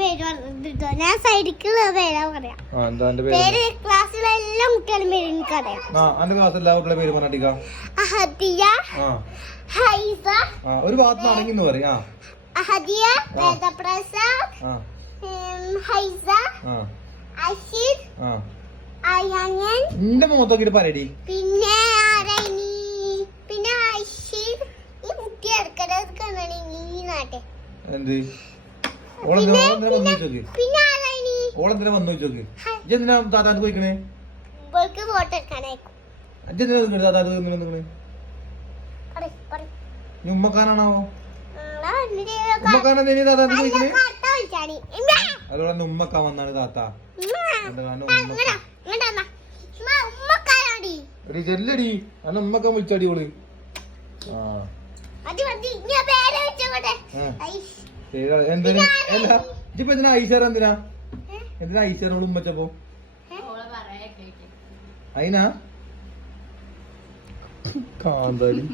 പേര് പറഞ്ഞിട്ടോ. ഞാൻ സൈഡിക്കുള്ള പേരാ പറയാം. പേര് ക്ലാസ്സിലെല്ലാം കുട്ടികളും പേര് എനിക്കറിയാം. അഹദിയ, ഹൈസ, ഒരു ഭാഗത്ത് ആണെങ്കിന്ന് പറയാ. അഹദിയ, വേദപ്രസാദ്, ഹൈസ, അഷിദ്, അയാനൻ. എന്റെ മുഖത്തൊക്കെ പറയടി. പിന്നെ ആരായിനി? പിന്നെ അഷിദ്. ഈ കുട്ടി ഇറക്കണ ഈ നാട്ടെ എന്ത് ഓളെന്തിനാ വന്നു ചോക്ക്? ഇജ്ജെന്തിനാ താത്താക്ക് പോയിക്കണേ? അജ്ജെന്തിനാ താത്താക്ക് നിങ്ങള് ഉമ്മക്കാനാണാവോ? ഉമ്മക്കാനെന്തിനാ താത്താക്ക് പോയിക്കണേ? അതുപോലെ ഉമ്മക്കാൻ വന്നാണ് താത്ത. ചെല്ലടി അന്ന് ഉമ്മക്കാൻ വിളിച്ചടി ഓള്. എന്തിനാ ഇപ്പൊ എന്തിനാ ഐശ്വര? എന്തിനാ ഐശ്വരോട് ഉമ്മച്ചപ്പോ? അയിനാ കാന്താരി